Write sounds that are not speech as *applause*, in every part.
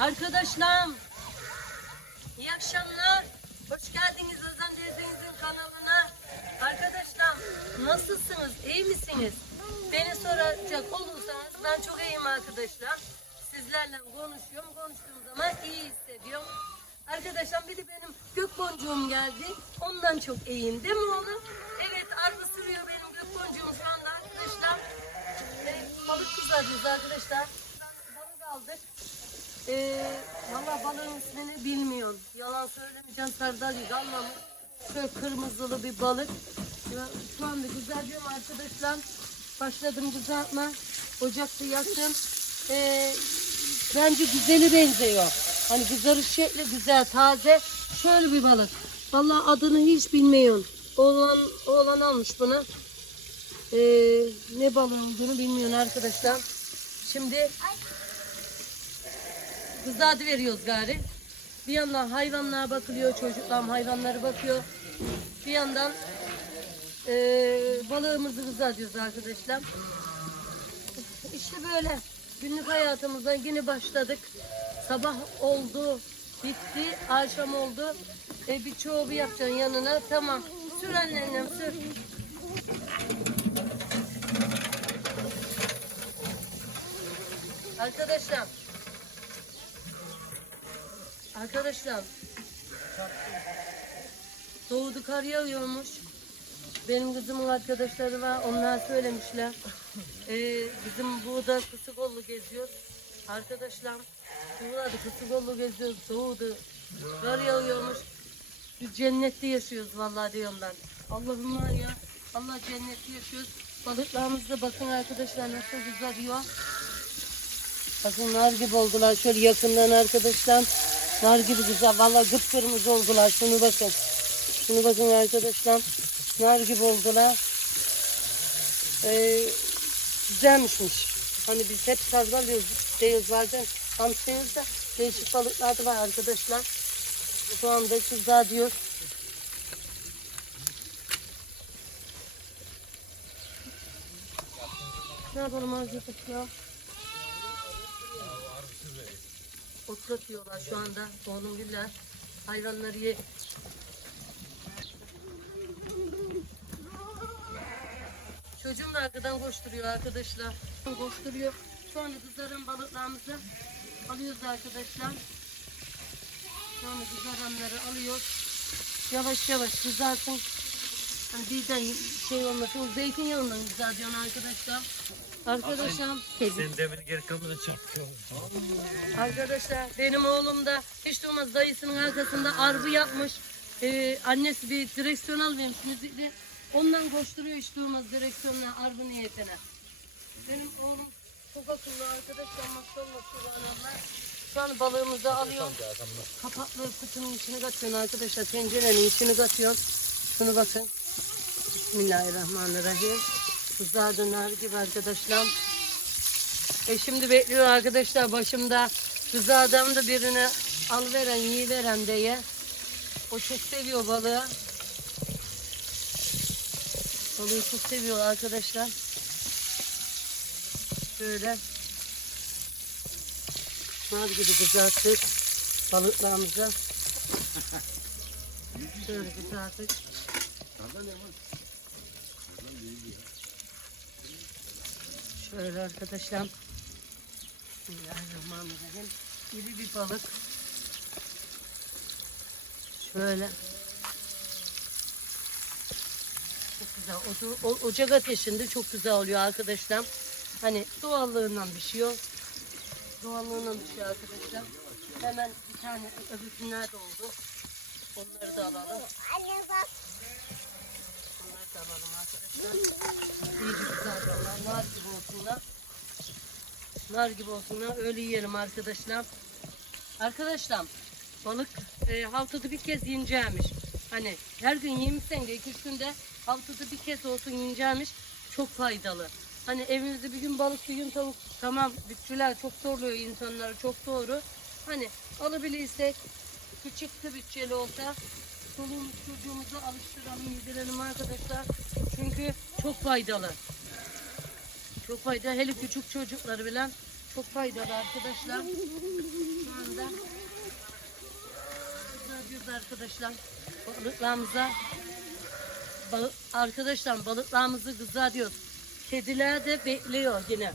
Arkadaşlarım, iyi akşamlar. Hoş geldiniz Özlem teyzenizin kanalına. Arkadaşlar, nasılsınız? İyi misiniz? Beni soracak olursanız ben çok iyiyim arkadaşlar. Sizlerle konuşuyorum. Konuştuğum zaman iyi hissediyorum. Arkadaşlar bir de benim gök boncuğum geldi. Ondan çok iyiyim değil mi oğlum? Ee, Valla balığın ismini bilmiyorum. Yalan söylemeyeceğim. Sardalya almamış. Şöyle kırmızılı bir balık. Ya, Şu anda kızartıyorum arkadaşlar. Başladım kızartma. Ocakta yaktım. Ee, bence güzeli benziyor. Hani kızarış şekli güzel, taze. Şöyle bir balık. Vallahi adını hiç bilmiyorum. Oğlan, oğlan almış bunu. Ee, ne balığı olduğunu bilmiyorum arkadaşlar. Şimdi kızartı veriyoruz gari. Bir yandan hayvanlara bakılıyor, çocuklar hayvanlara bakıyor. Bir yandan eee balığımızı kızartıyoruz arkadaşlar. İşte böyle günlük hayatımızdan yine başladık. Sabah oldu, bitti, akşam oldu. E, bir çoğu yapacaksın yanına. Tamam. Sür anneannem sür. Arkadaşlar Arkadaşlar Doğudu kar yağıyormuş. Benim kızımın arkadaşları var. Onlar söylemişler. Ee, bizim burada Kısıkollu geziyor. Arkadaşlar burada Kısıkollu geziyoruz. Doğudu. Kar yağıyormuş. Biz cennette yaşıyoruz vallahi diyorum ben. Allah'ım var ya. Allah cennette yaşıyoruz. Balıklarımızda bakın arkadaşlar nasıl kızarıyor. Bakın nar gibi oldular. Şöyle yakından arkadaşlar. Nar gibi güzel. Vallahi kıpkırmızı oldular. Şunu bakın. Şunu bakın arkadaşlar. Nar gibi oldular. Ee, güzelmişmiş. Hani biz hep sardalıyoruz diyoruz bazen. Hamsiyoruz da değişik balıklar da var arkadaşlar. Şu anda kızlar diyor. Ne yapalım azıcık ya? Otlatıyorlar şu anda. Oğlum güller. Hayvanları ye. Çocuğum da arkadan koşturuyor arkadaşlar. Koşturuyor. Şu anda kızaran balıklarımızı alıyoruz arkadaşlar. Şu anda kızaranları alıyoruz. Yavaş yavaş kızarsın. Hani birden şey olmasın. Zeytinyağından kızartıyorsun arkadaşlar. Arkadaşlar. Sen demin geri kamera çarpıyor. Arkadaşlar benim oğlum da hiç durmaz dayısının arkasında arbu yapmış. Ee, annesi bir direksiyon almış müzikli. Ondan koşturuyor hiç durmaz direksiyonla arbu niyetine. Benim oğlum çok akıllı arkadaşlar maşallah subhanallah. Şu an balığımızı alıyor. Kapaklı kutunun içine katıyorsun arkadaşlar. Tencerenin içine katıyorsun. Şunu bakın. Bismillahirrahmanirrahim. Kızlar döner gibi arkadaşlar. E şimdi bekliyor arkadaşlar başımda kız adam da birini alıveren yiyiveren diye. O çok seviyor balığı. Balığı çok seviyor arkadaşlar. Böyle. Nar gibi kızarttık balıklarımızı. *laughs* Şöyle kızarttık. Şöyle arkadaşlar. Bismillahirrahmanirrahim. İri bir balık. Şöyle. Çok güzel. O, o- ocak ateşinde çok güzel oluyor arkadaşlar. Hani doğallığından pişiyor. Doğallığından pişiyor arkadaşlar. Hemen bir tane öbürsünler de oldu. Onları da alalım. Da arkadaşlar. İyice. Nar gibi olsunlar. Nar gibi olsunlar. Öyle yiyelim arkadaşlar. Arkadaşlar balık e, haftada bir kez yiyeceğimiş. Hani her gün yemişsen de iki üç günde haftada bir kez olsun yiyeceğimiş. Çok faydalı. Hani evimizde bir gün balık bir gün tavuk tamam bütçeler çok zorluyor insanları çok doğru. Hani alabilirsek küçük de bütçeli olsa çoluğumuz çocuğumuzu alıştıralım yedirelim arkadaşlar. Çünkü çok faydalı. Çok faydalı. Hele küçük çocukları bilen Çok faydalı arkadaşlar. Şu anda kızartıyoruz arkadaşlar. Balıklarımıza balık, arkadaşlar balıklarımızı kızartıyoruz. Kediler de bekliyor yine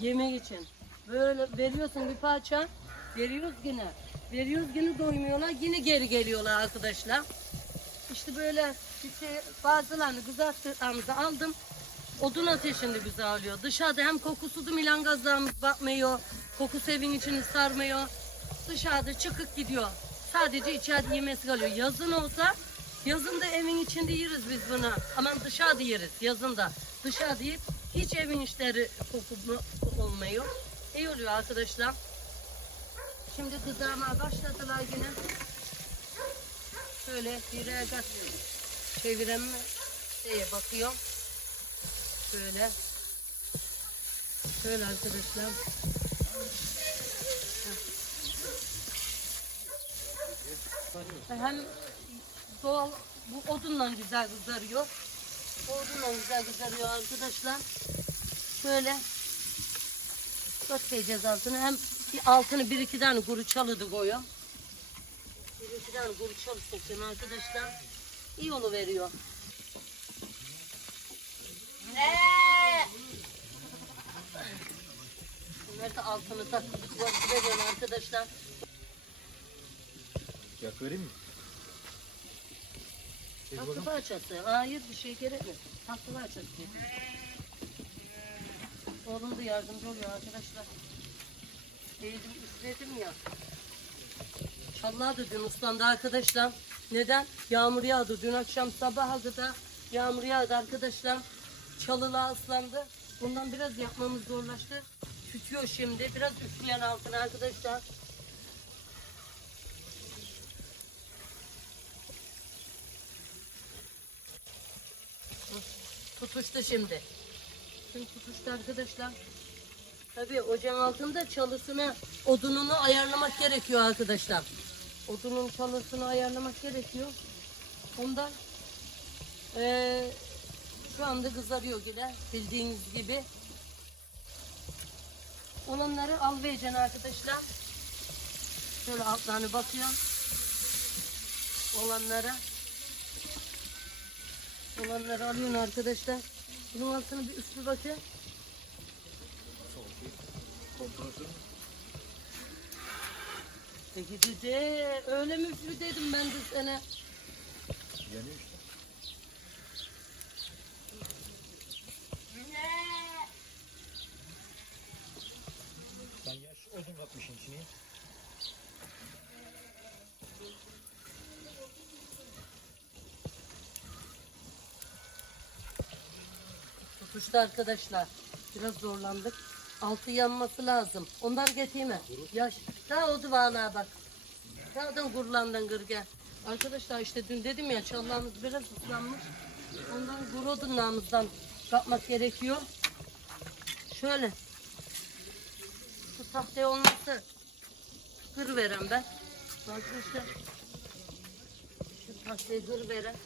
yemek için. Böyle veriyorsun bir parça, veriyoruz yine. Veriyoruz yine doymuyorlar, yine geri geliyorlar arkadaşlar. İşte böyle şey, bazılarını kızarttıklarımızı aldım. Odun ateşinde güzel oluyor. Dışarıda hem kokusu da milan gazlarımız batmıyor. Kokusu evin içini sarmıyor. Dışarıda çıkıp gidiyor. Sadece içeride yemesi kalıyor. Yazın olsa yazın da evin içinde yeriz biz bunu. Aman dışarıda yeriz yazın da. Dışarıda yiyip hiç evin işleri koku olmuyor. İyi oluyor arkadaşlar. Şimdi kızarmaya başladılar yine. Şöyle birer kat çeviren mi? Şeye bakıyor. Şöyle. Şöyle arkadaşlar. Hem doğal bu odunla güzel kızarıyor. Odunla güzel kızarıyor arkadaşlar. Şöyle Götüreceğiz altını. Hem bir altını bir iki tane kuru çalıdı koyuyor. Bir iki tane kuru çalı çekeceğim arkadaşlar. İyi yolu veriyor. Bunları da altını takıp veriyorum arkadaşlar. Yak vereyim mi? Tatlı parçası. Hayır bir şey gerekmiyor. Tatlı parçası. Oğlum da yardımcı oluyor arkadaşlar. Eğitim istedim ya. Allah da dün ıslandı arkadaşlar. Neden? Yağmur yağdı. Dün akşam sabah kadar yağmur yağdı arkadaşlar. Çalılar ıslandı. Bundan biraz yapmamız zorlaştı. Tütüyor şimdi. Biraz üfleyen altına arkadaşlar. Tutuştu şimdi. Şimdi tutuştu arkadaşlar. Tabii ocağın altında çalısını, odununu ayarlamak gerekiyor arkadaşlar. Odunun çalısını ayarlamak gerekiyor. Ondan eee, şu anda kızarıyor yine bildiğiniz gibi. Olanları al arkadaşlar. Şöyle altlarını bakıyorum. Olanlara. Olanları alıyorsun arkadaşlar. Bunun altını bir üstü bakın. Peki dede öyle mi üflü dedim ben de sana. Yanıyor işte. Ben yaş odun katmışım içine. Tutuştu arkadaşlar. Biraz zorlandık. Altı yanması lazım. Onlar getireyim mi? Yaş. Daha oldu vallahi bak. Dağdan kurulandan kır gel. Arkadaşlar işte dün dedim ya çallarımız biraz ıslanmış. Ondan kuru odunlarımızdan kapmak gerekiyor. Şöyle. Şu tahtaya olmazsa kır veren ben. Arkadaşlar. Şu tahtayı kır veren.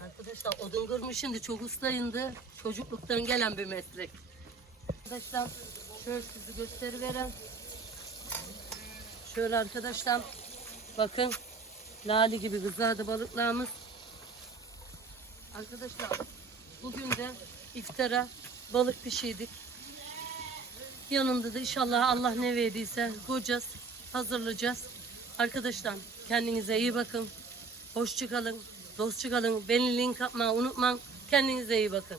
Arkadaşlar odun kırmış şimdi çok ustayındı. Çocukluktan gelen bir meslek. Arkadaşlar şöyle sizi gösteriveren. Şöyle arkadaşlar bakın lali gibi kızardı balıklarımız. Arkadaşlar bugün de iftara balık pişirdik. Yanında da inşallah Allah ne verdiyse koyacağız, hazırlayacağız. Arkadaşlar kendinize iyi bakın. Hoşça kalın, dostça kalın. Beni link atmayı unutmayın. Kendinize iyi bakın.